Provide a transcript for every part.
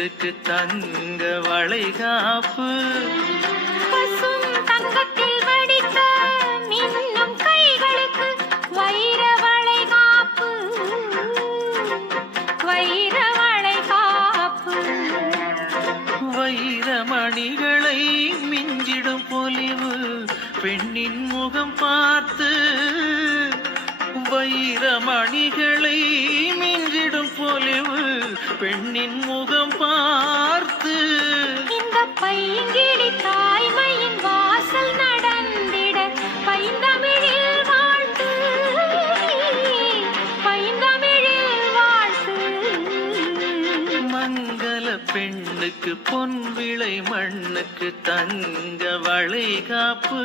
பெண்ணுக்கு தங்க வளைகாப்பு பசும் தங்கத்தில் வடித்த மின்னும் கைகளுக்கு வைர வளைகாப்பு வைர வளைகாப்பு வைரமணிகளை மிஞ்சிடும் பொலிவு பெண்ணின் முகம் பார்த்து வைரமணிகளை மிஞ்சிடும் பொலிவு பெண்ணின் முகம் பார்த்து இந்த பைங்கிளி தாய்மையின் வாசல் நடந்திட பைந்தமிழில் வாழ்த்து பைந்தமிழில் வாழ்த்து மங்கள பெண்ணுக்கு பொன் விளை மண்ணுக்கு தங்க வளைகாப்பு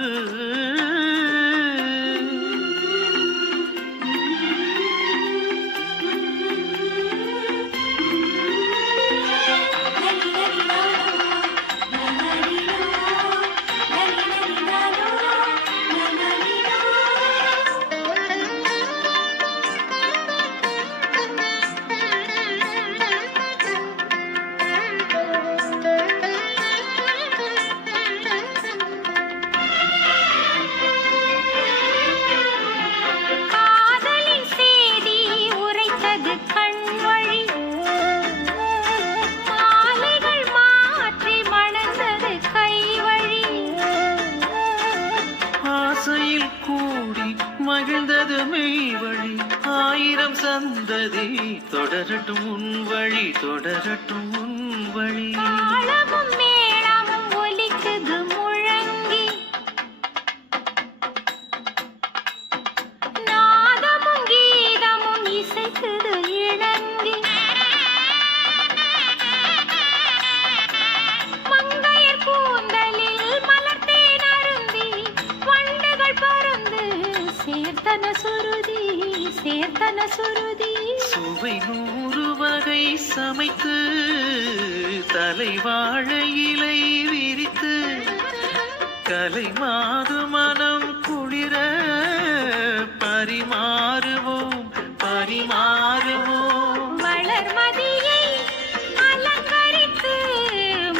மகிழ்ந்தது மெய் வழி ஆயிரம் சந்ததி தொடரட்டும் உன் வழி தொடரட்டும் உன் வழி தாளமும் மேளமும் ஒலிக்குது முழங்கி நாதமும் கீதமும் இசைக்குது இணங்கி மங்கையர் கூந்தலில் மலர்த்தேன் அருந்தி வண்டுகள் பறந்து சேர்த்தன சுருதி சேர்த்தன சுருதி சுவை 100 வகை சமைத்து தலைவாழை இலை விரித்து கலை மாது மனம் குளிர பரிமாறுவோம் பரிமாறுவோம் வளர்மதியை அலங்கரித்து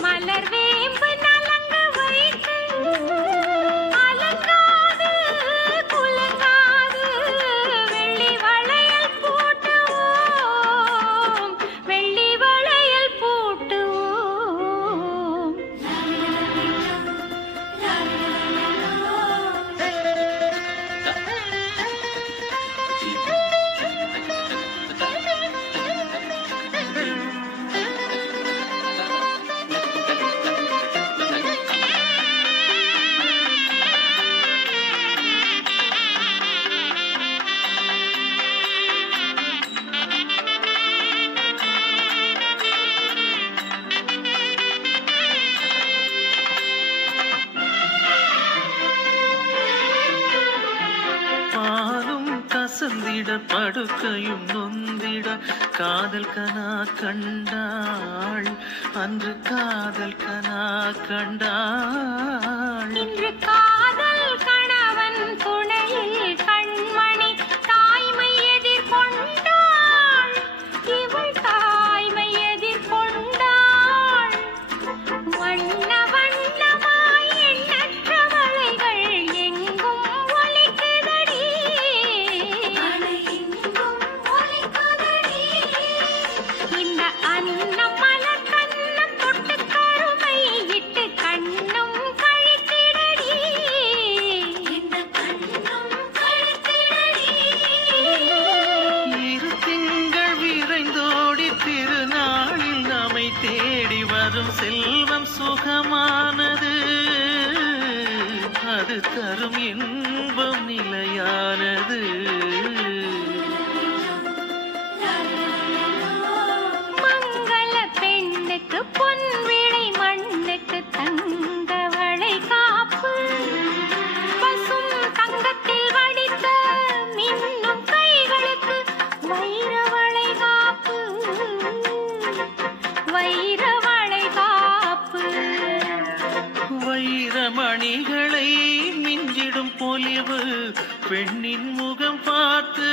மலர் வேம்பு நலங்க வைத்து அலங்காது குலங்காது வெள்ளி வளையல் பூட்டுவோம் வெள்ளி வளையல் பூட்டுவோம் கசந்திட படுக்கையும் நொந்திட காதல் கனா கண்டாள் அன்று காதல் கனா கண்டாள் இன்று காதல் கணவன் துணையில் கண்மணி தாய்மை எதிர்கொண்டாள் இவள் தாய்மை எதிர்கொண்டாள் வண்ண வண்ணமாய் எண்ணற்ற வளைகள் எங்கும் ஒலிக்குதடி இந்த அன்னம் மலர் கன்னம் தொட்டு கருமை இட்டு கண்ணும் கழித்திடடி இந்த கண்ணும் கழித்திடடி 2 திங்கள் விரைந்தோடி திருநாளில் நம்மை தேடி வரும் செல்வம் சுகமானது அது தரும் இன்பம் நிலையானது மங்கள பெண்ணுக்கு பொன் விளை மண்ணுக்கு தங்க வளைகாப்பு பசும் தங்கத்தில் வடித்த மின்னும் கைகளுக்கு வைர வளைகாப்பு வைர வளைகாப்பு வைரமணிகளை மிஞ்சிடும் பொலிவு பெண்ணின் முகம் பார்த்து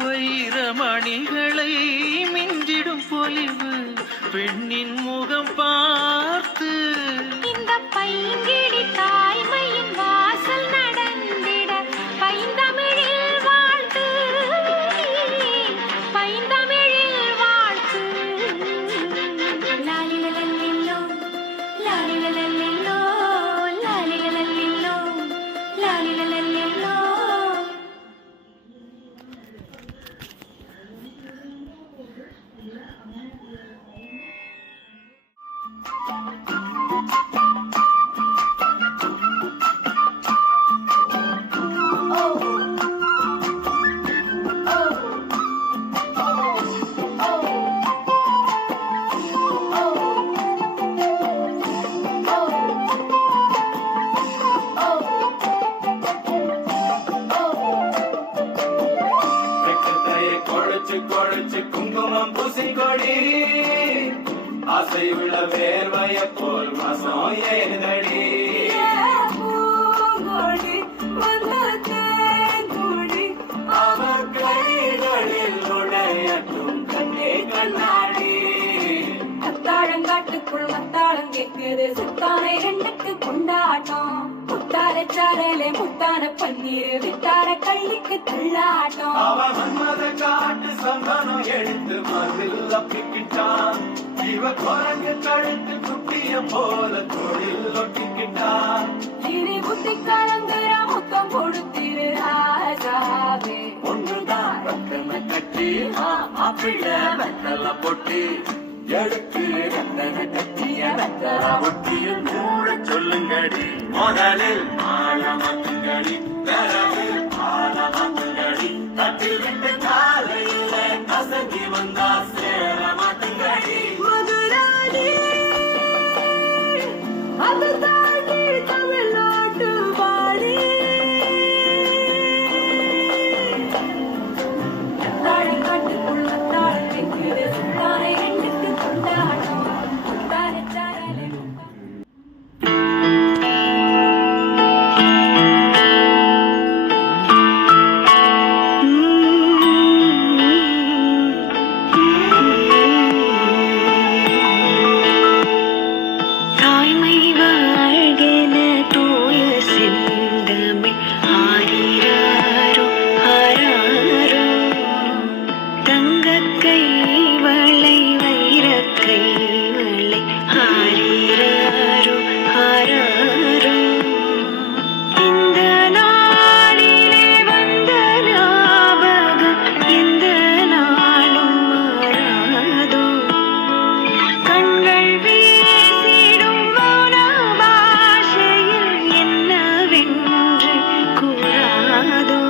வைரமணிகளை மிஞ்சிடும் பொலிவு பெண்ணின் முகம் பார்த்து இந்த பைங்கிடி தாய்மையின் வாசல் நடந்திட பைந்தமிழில் வாழ்த்து பைந்தமிழில் வாழ்த்து லாலிலலலில்லோ லாலிலலலில்லோ லாலிலலலில்லோ லாலிலலலில்லோ. கொழைச்சு குங்குமம் பூசிக்கொடி ஆசை உள்ள வேர்வைய போல் மாசம் ஏறுதடி அவர் கைகளில் உடையட்டும் கண்ணே கண்ணாடி அத்தாழங்காட்டுக்குள் மத்தாளம் கேட்குது சுத்தானை ரெண்டுக்கு கொண்டாட்டம் முத்தார சாரலே முத்தான பன்னீர் வித்தார கள்ளிக்கு துள்ளாட்டம் அவன் மன்மத காட்டு சந்தனம் எடுத்து மதில் அப்பிக்கிட்டான் இவ குரங்கு கழுத்து குட்டிய போல தொழில் ஒட்டிக்கிட்டான் இனி புத்தி கலங்குற முத்தம் கொடுத்திரு ராஜாவே ஒன்றுதான் பக்கம கட்டி மாப்பிள்ள வெத்தல பொட்டி எடுத்து வெத்தன கட்டிய வெத்தல ஒட்டியில் மூட சொல்லுங்கடி முதலில் ஆழமாத்துங்கடி பிறகு ஆழமாத்துங்கடி தட்டி விட்டு காலையில கசங்கி வந்தா சேர மாத்துங்கடி மதுராணி அது தாண்டி தமிழ்நாட்டு வாடி அத்தாழங்காட்டுக்குள் மத்தாளம் கேட்குது சுத்தானை ரெண்டுக்கு கொண்டாட்டம் முத்தார சாரலே தாய்மை வாழ்கென தூய செந்தமிழ் ஆரிராரோ ஆராரோ தங்கக்கை வளை வைரக்கை வளை ஆரிராரோ ஆராரோ இந்த நாளிலே வந்த ஞாபகம் எந்த நாளும் மாறாதோ கண்கள் வீசிடும் மௌன பாஷையில் என்னவென்று கூறாதோ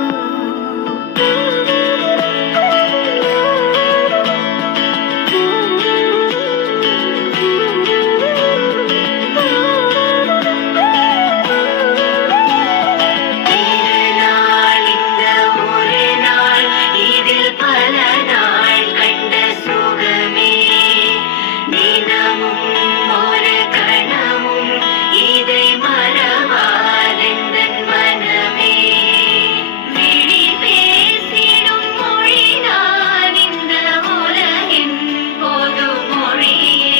திருநாள் இந்த ஒரு நாள் இதில் பல நாள் கண்ட சுகமே தினமும் ஒரு கணமும் இதை மறவாதெந்தன் மனமே விழி பேசிடும் மொழிதான் இந்த உலகின் பொது மொழியே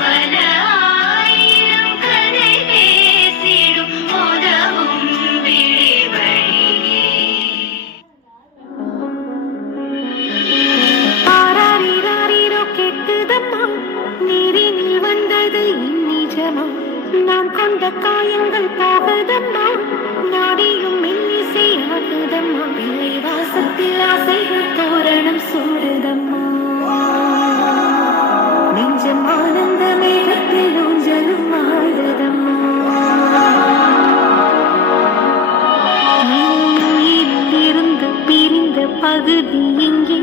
பல ஆயிரம் கதை பேசிடும் உதவும் விழி வழியே ஆராரிராரிரோ கேட்குதம்மா நீரினில் வந்தது இந்நிஜமா நான் கொண்ட காயங்கள் போகுதம்மா நாடியும் மெல்லிசை ஆகுதம்மா பிள்ளை வாசத்தில் ஆசைகள் தோரணம் சூடுதம்மா நெஞ்சம் ஆனந்த மேகத்தில் ஊஞ்சலும் ஆடுதம்மா இருந்த பிரிந்த பகுதி எங்கே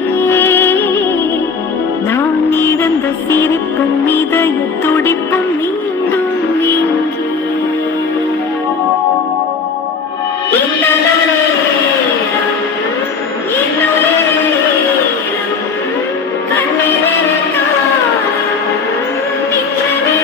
நான் இழந்த சிரிப்பும் இதய துடிப்பும் மீண்டும் எங்கே இந்த நேரம், இன்னொரு நேரம், கண்ணீரின் காலம், நின்றவே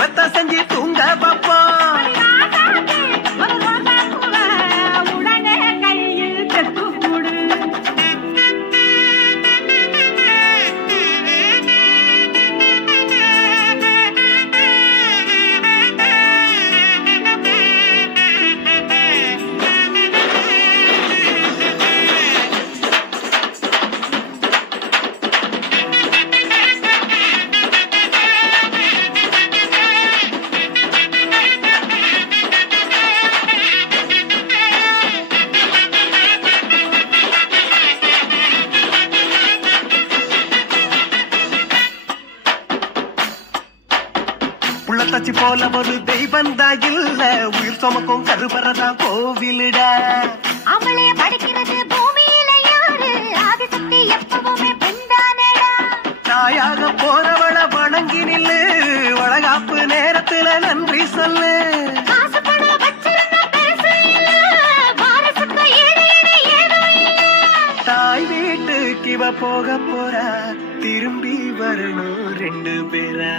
மெத்த செஞ்சு தூங்க பாப்போம். ஒரு ரோசா பூவை உடனே கையில் தட்டு கொடு. புள்ளத்தச்சி போல ஒரு தெய்வந்தா இல்ல, உயிர் சுமக்கும் கருவறதான் கோவிலுடா. அவளே படிக்கிறது பூமியில யாரு, ஆதிசக்தி எப்பவுமே பெண்தானடா. தாயாக போறவள வணங்கி நில்லு, வளகாப்பு நேரத்துல நன்றி சொல்லு. காசு பணம் வச்சிருந்தா பெருசு இல்ல, வாரிசுக்கு ஈடு இணை ஏதும் இல்ல. தாய் வீட்டுக்கு இவ போக போறா, திரும்பி வரணும் 2 பேரா.